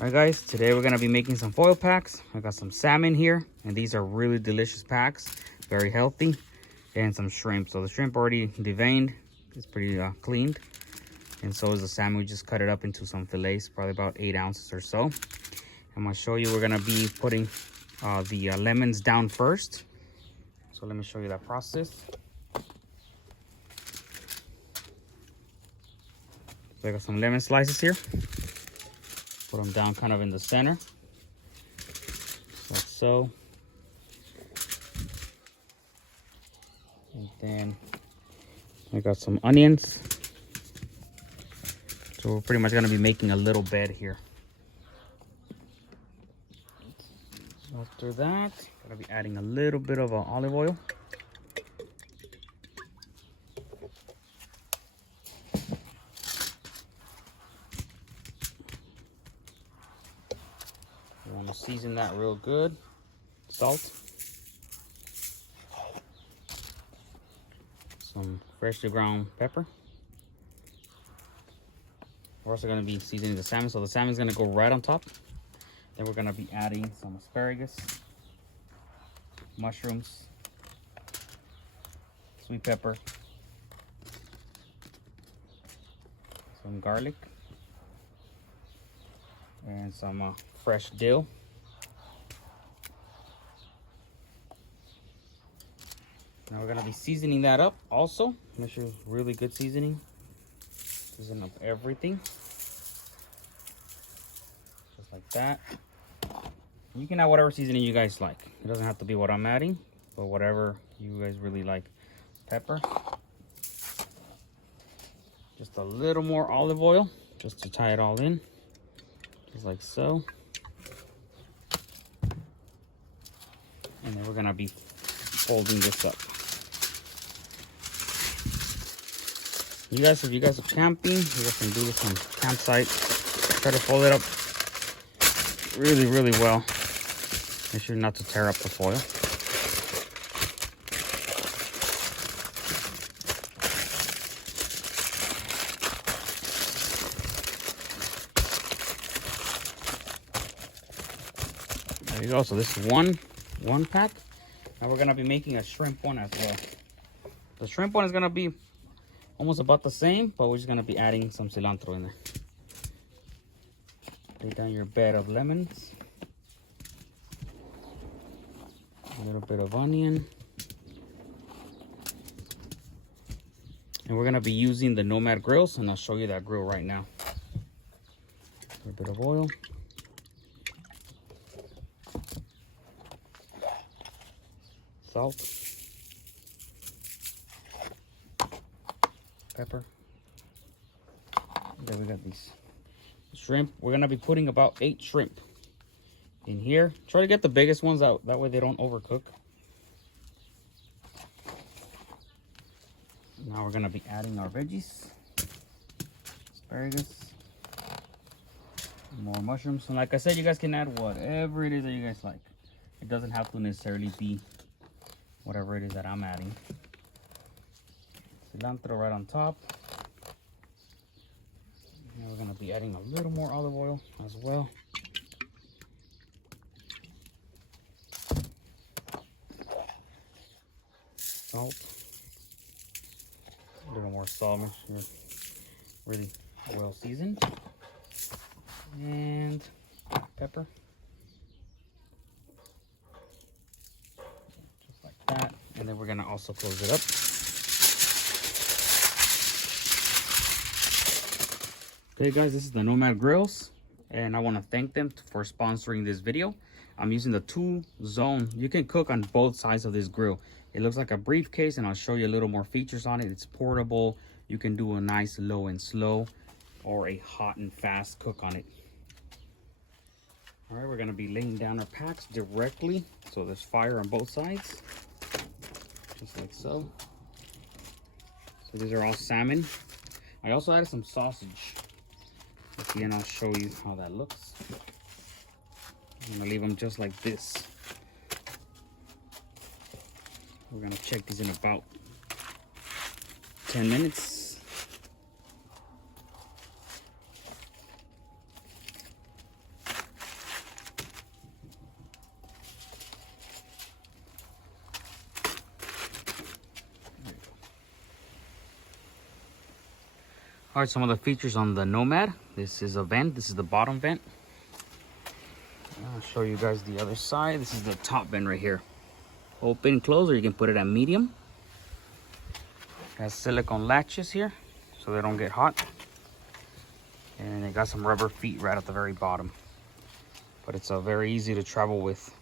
Alright guys, today we're going to be making some foil packs. I got some salmon here, and these are really delicious packs, very healthy, and some shrimp. So the shrimp already deveined, it's pretty cleaned, and so is the salmon. We just cut it up into some fillets, probably about 8 ounces or so. I'm going to show you, we're going to be putting the lemons down first. So let me show you that process. So I got some lemon slices here. Put them down kind of in the center, like so. And then I got some onions. So we're pretty much gonna be making a little bed here. After that, gonna be adding a little bit of olive oil. You want to season that real good. Salt. Some freshly ground pepper. We're also going to be seasoning the salmon, so the salmon is going to go right on top. Then we're going to be adding some asparagus, mushrooms, sweet pepper, some garlic, and some fresh dill. Now we're gonna be seasoning that up also. Make sure it's really good seasoning. Season up everything. Just like that. You can add whatever seasoning you guys like. It doesn't have to be what I'm adding, but whatever you guys really like. Pepper. Just a little more olive oil, just to tie it all in. Just like so. And then we're gonna be folding this up. You guys, if you guys are camping, you guys can do this on campsite. Try to fold it up really well. Make sure not to tear up the foil. There you go. So this is one pack. Now we're gonna be making a shrimp one as well. The shrimp one is gonna be almost about the same, but we're just gonna be adding some cilantro in there. Lay down your bed of lemons, a little bit of onion, and we're gonna be using the Nomad grills, and I'll show you that grill right now. A little bit of oil. Salt, pepper. Then we got these shrimp. We're gonna be putting about 8 shrimp in here. Try to get the biggest ones out, that way they don't overcook. Now we're gonna be adding our veggies, asparagus, more mushrooms. And like I said, you guys can add whatever it is that you guys like. It doesn't have to necessarily be whatever it is that I'm adding. Cilantro right on top. Now we're gonna be adding a little more olive oil as well. Salt. A little more salt, make sure it's really well seasoned. And pepper. That, and then we're gonna also close it up. Okay guys, this is the Nomad Grills, and I want to thank them for sponsoring this video. I'm using the 2-zone. You can cook on both sides of this grill. It looks like a briefcase, and I'll show you a little more features on it. It's portable. You can do a nice low and slow or a hot and fast cook on it. All right, we're gonna be laying down our packs directly, so there's fire on both sides. Just like so. So these are all salmon. I also added some sausage. Again, I'll show you how that looks. I'm gonna leave them just like this. We're gonna check these in about 10 minutes. All right, some of the features on the Nomad. This is a vent. This is the bottom vent. I'll show you guys the other side. This is the top vent right here. Open, close, or you can put it at medium. It has silicone latches here so they don't get hot. And it got some rubber feet right at the very bottom. But it's very easy to travel with.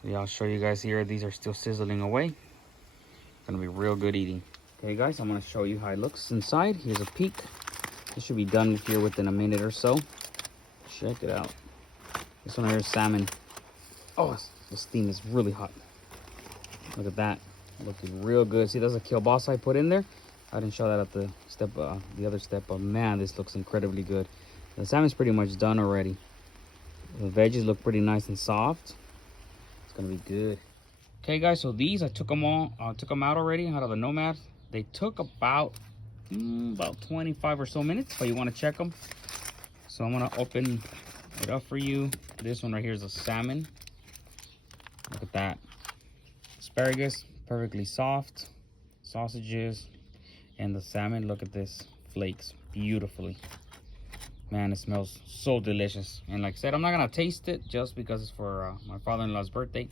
So yeah, I'll show you guys here. These are still sizzling away. It's gonna be real good eating. Okay guys, I'm gonna show you how it looks inside. Here's a peek. This should be done here within a minute or so. Check it out. This one here is salmon. Oh, the steam is really hot. Look at that. Looking real good. See, there's a kielbasa I put in there. I didn't show that at the step, the other step, but man, this looks incredibly good. The salmon's pretty much done already. The veggies look pretty nice and soft. It's gonna be good. Okay guys, so these I took them out already out of the Nomad. They took about 25 or so minutes, but you want to check them. So I'm gonna open it up for you. This one right here is a salmon. Look at that. Asparagus, perfectly soft. Sausages, and the salmon. Look at this, flakes beautifully. Man, it smells so delicious. And like I said, I'm not gonna taste it just because it's for my father-in-law's birthday.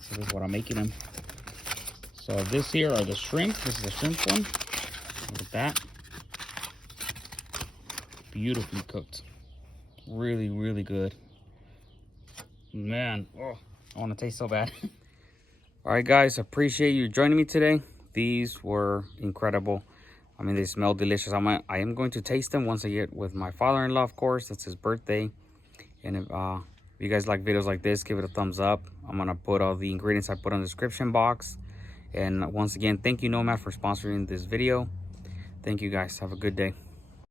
So this is what I'm making them. So this here are the shrimp. This is the shrimp one. Look at that. Beautifully cooked. Really, really good. Man, oh, I want to taste so bad. All right, guys, appreciate you joining me today. These were incredible. I mean, they smell delicious. I am going to taste them once I get with my father-in-law, of course. That's his birthday. And if you guys like videos like this, give it a thumbs up. I'm gonna put all the ingredients I put in the description box. And once again, thank you Nomad for sponsoring this video. Thank you guys. Have a good day.